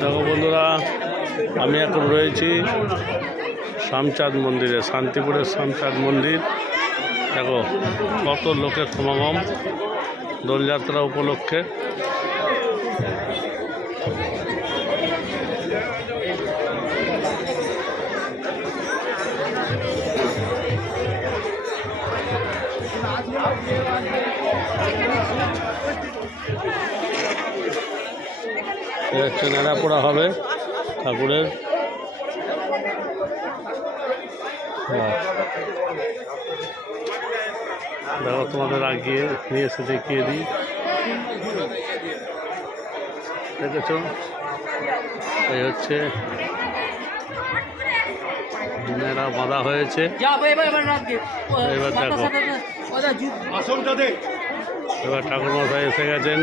দেখো বন্ধুরা, আমি এখন রয়েছি শামচাঁদ মন্দিরে, শান্তিপুরের শামচাঁদ মন্দির। দেখো কত লোকের সমাগম দোলযাত্রা উপলক্ষে। হচ্ছে নেড়াপোড়া হবে ঠাকুরের। দেখো তোমাদের আগিয়ে নিয়ে এসে দেখিয়ে দিই। দেখেছ, এই হচ্ছে নেড়া বাঁধা হয়েছে। এবার দেখো, এবার ঠাকুর মশাই এসে গেছেন।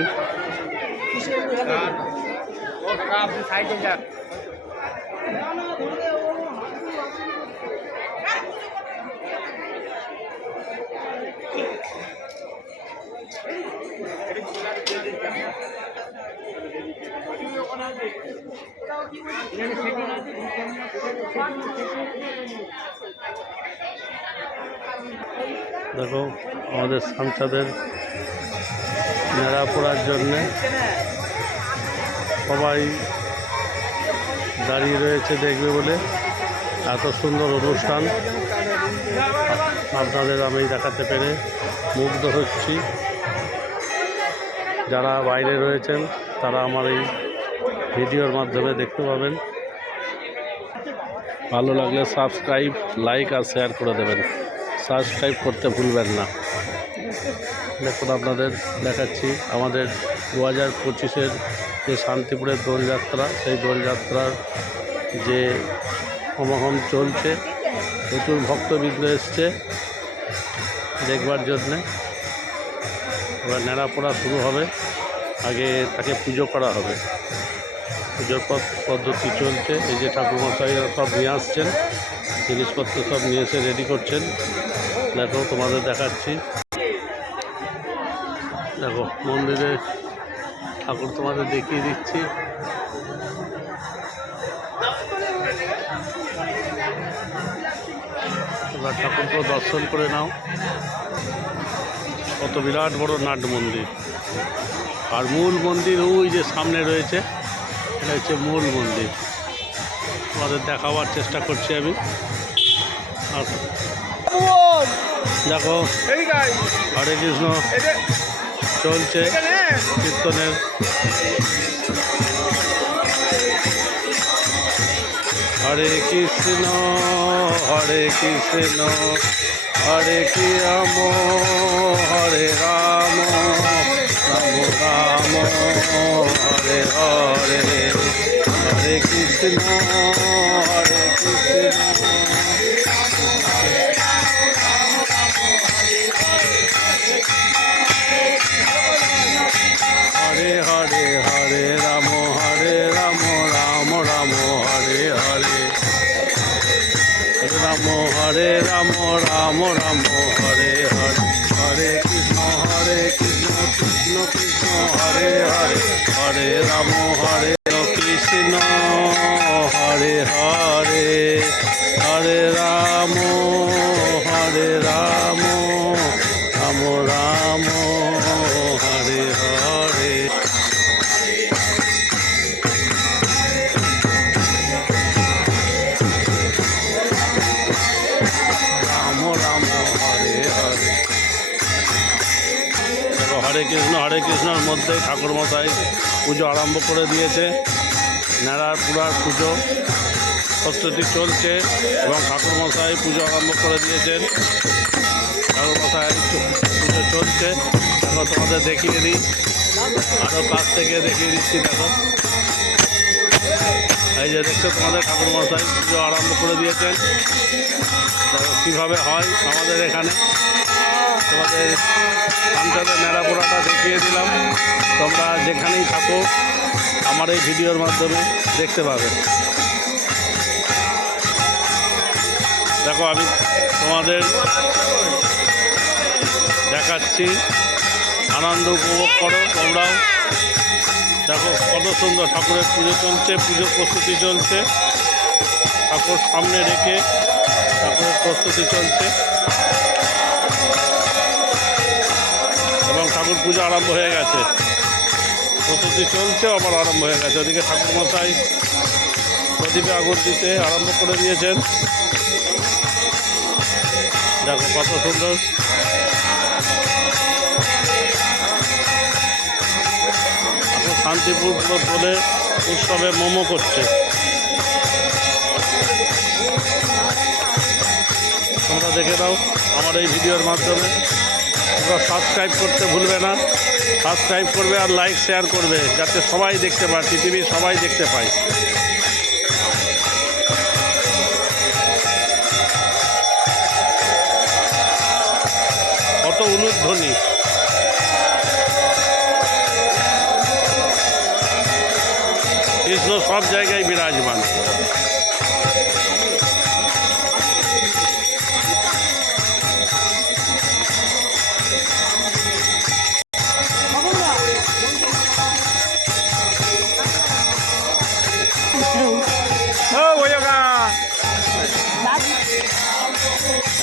দেখো আমাদের শামচাঁদের নেড়া পড়ার জন্যে সবাই দাঁড়িয়ে রয়েছে দেখবে বলে। এত সুন্দর অনুষ্ঠান আপনাদের আমি দেখাতে পেরে মুগ্ধ হচ্ছি। যারা বাইরে রয়েছেন তারা আমার এই ভিডিওর মাধ্যমে দেখতে পাবেন। ভালো লাগলে সাবস্ক্রাইব, লাইক আর শেয়ার করে দেবেন। সাবস্ক্রাইব করতে ভুলবেন না। দেখুন আপনাদের দেখাচ্ছি আমাদের 2025-এর যে শান্তিপুরের দোলযাত্রা, সেই দোলযাত্রার যে সমাগম চলছে। প্রচুর ভক্তবৃন্দ এসছে দেখবার জন্যে। এবার নেড়াপোড়া শুরু হবে, আগে তাকে পুজো করা হবে। পুজোর পদ্ধতি চলছে। এই যে ঠাকুরমশাইরা সব নিয়ে আসছেন, জিনিসপত্র সব নিয়ে এসে রেডি করছেন। দেখো তোমাদের দেখাচ্ছি। দেখো মন্দিরে ঠাকুর তোমাদের দেখিয়ে দিচ্ছি। এবার ঠাকুরকে দর্শন করে নাও। কত বিরাট বড় নাট মন্দির। আর মূল মন্দির ওই যে সামনে রয়েছে, এটা হচ্ছে মূল মন্দির। তোমাদের দেখাবার চেষ্টা করছি আমি। আর দেখো হরে কৃষ্ণ চলছে কীর্তনের। হরে কৃষ্ণ হরে কৃষ্ণ হরে কি রাম হরে রাম রাম রাম হরে হরে হরে কৃষ্ণ হরে কৃষ্ণ হরে হরে হরে রাম হরে রাম রাম রাম হরে হরে রাম হরে রাম রাম রাম হরে হরে হরে কৃষ্ণ কৃষ্ণ কৃষ্ণ হরে হরে হরে রাম হরে কৃষ্ণ হরে হরে হরে রাম রাম রাম হরে হরে। হরে কৃষ্ণর মধ্যে ঠাকুরমশাই পুজো আরম্ভ করে দিয়েছে। নেড়ার পুরার পুজো প্রস্তুতি চলছে এবং ঠাকুরমশাই পুজো আরম্ভ করে দিয়েছেন। ঠাকুরমশাই পুজো চলছে। দেখো তোমাদের দেখিয়ে দিই, আরও কাছ থেকে দেখিয়ে দিচ্ছি। দেখো এই যে দেখছো তোমাদের ঠাকুরমশাই পুজো আরম্ভ করে দিয়েছেন। কীভাবে হয় আমাদের এখানে তোমাদের শামচাঁদের নেড়াপোড়াটা দেখিয়ে দিলাম। তোমরা যেখানেই থাকো আমার এই ভিডিওর মাধ্যমে দেখতে পাবে। দেখো আমি তোমাদের দেখাচ্ছি, আনন্দ উপভোগ করো তোমরাও। দেখো কত সুন্দর ঠাকুরের পুজো চলছে, পুজোর প্রস্তুতি চলছে। ঠাকুর সামনে রেখে ঠাকুরের প্রস্তুতি চলছে এবং ঠাকুর পুজো আরম্ভ হয়ে গেছে। প্রস্তুতি চলছে, আবার আরম্ভ হয়ে গেছে। ওদিকে ঠাকুরমশাই প্রদীপে আগুন দিতে আরম্ভ করে দিয়েছেন। দেখো কত সুন্দর। শান্তিপুর বলে উৎসবে মোমো করছে। তোমরা দেখে দাও আমার এই ভিডিওর মাধ্যমে। তোমরা সাবস্ক্রাইব করতে ভুলবে না। সাবস্ক্রাইব করবে আর লাইক শেয়ার করবে, যাতে সবাই দেখতে পায়, পৃথিবীর সবাই দেখতে পায়। কত উলুধ্বনি। কৃষ্ণ সব জায়গায় বিরাজমান।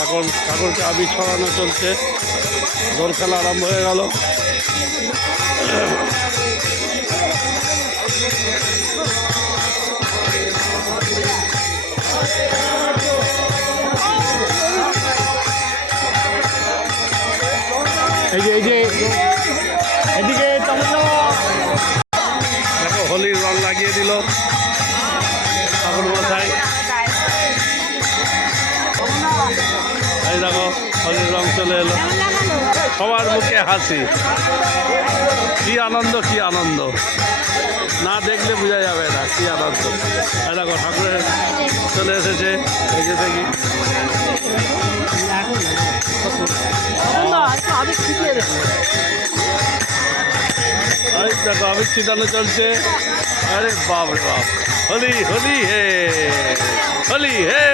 এখন ঠাকুরকে আবির ছড়ানো চলছে। দোল খেলা আরম্ভ হয়ে গেল। এদিকে দেখো হোলির রং লাগিয়ে দিল ঠাকুর মশাই। এই দেখো হোলির রং চলে এলো, সবার মুখে হাসি। কি আনন্দ, কি আনন্দ, না দেখলে বোঝা যাবে না কি আনন্দ। এই দেখো ঠাকুরের চলে এসেছে, এই যে দেখি। দেখো আবির ছিটানো চলছে। আরে বাপ রে বাপ, হোলি হোলি হে, হোলি হে।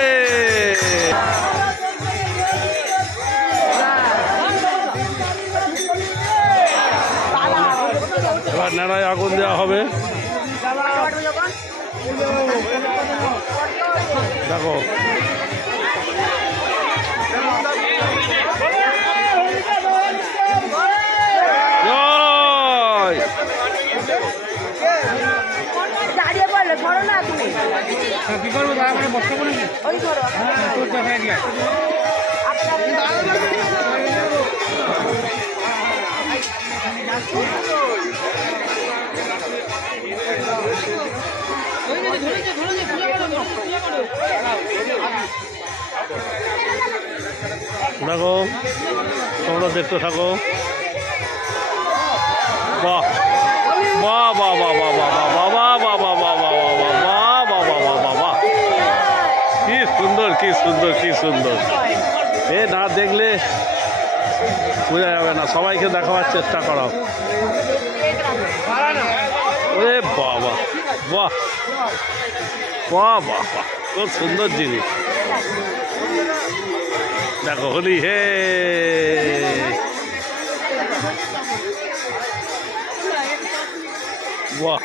এবার নেড়ায় আগুন দেওয়া হবে। দেখো কি করবো তারপরে বসতে বলি তোর দেখা গিয়া দেখো তোমরা দেখতে থাকো। বাহ বাহ বাহ বাহ বাহ বাহ বাহ বাহ বাহ বাহ বাহ বাহ বাহ বাহ বাহ বাহ, কি সুন্দর, কি সুন্দর, কি সুন্দর। এ না দেখলে বোঝা যাবে না, সবাইকে দেখাবার চেষ্টা করো। ওরে বাবা, বাহ বাহ বাহ বাহ, খুব সুন্দর জিনিস। দেখো হোলি হে। বাহ,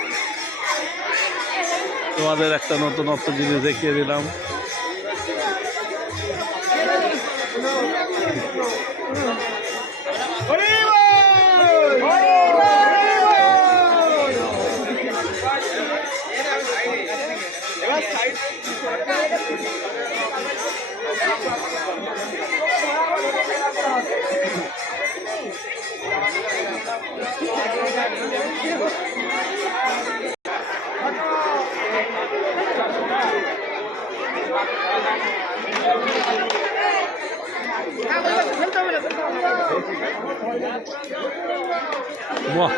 তোমাদের একটা নতুনত্ব জিনিস দেখিয়ে দিলাম। বাহ,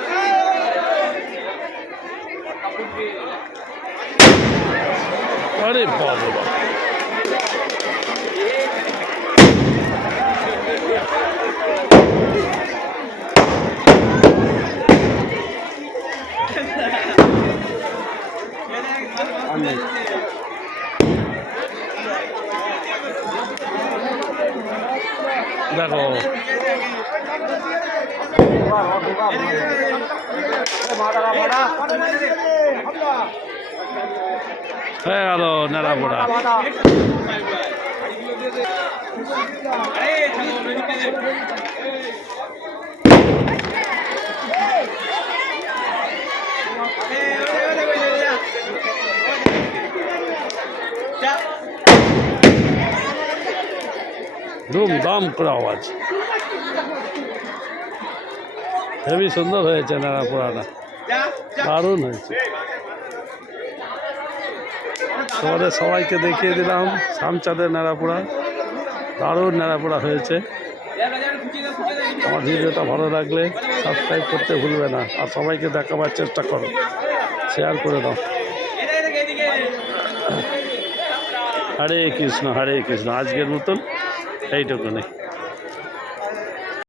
আরে বাবা, দেখো হয়ে গেল নেড়াপোড়া। ধুমধাম করে আওয়াজ, হেবি সুন্দর হয়েছে নেড়াপোড়াটা, দারুণ হয়েছে। তোমাদের সবাইকে দেখিয়ে দিলাম শামচাঁদের নেড়াপোড়া, দারুণ নেড়াপোড়া হয়েছে। আমার ভিডিওটা ভালো লাগলে সাবস্ক্রাইব করতে ভুলবে না, আর সবাইকে দেখাবার চেষ্টা করো, শেয়ার করে দাও। হরে কৃষ্ণ, হরে কৃষ্ণ। আজকের মতন এইটুকুনি।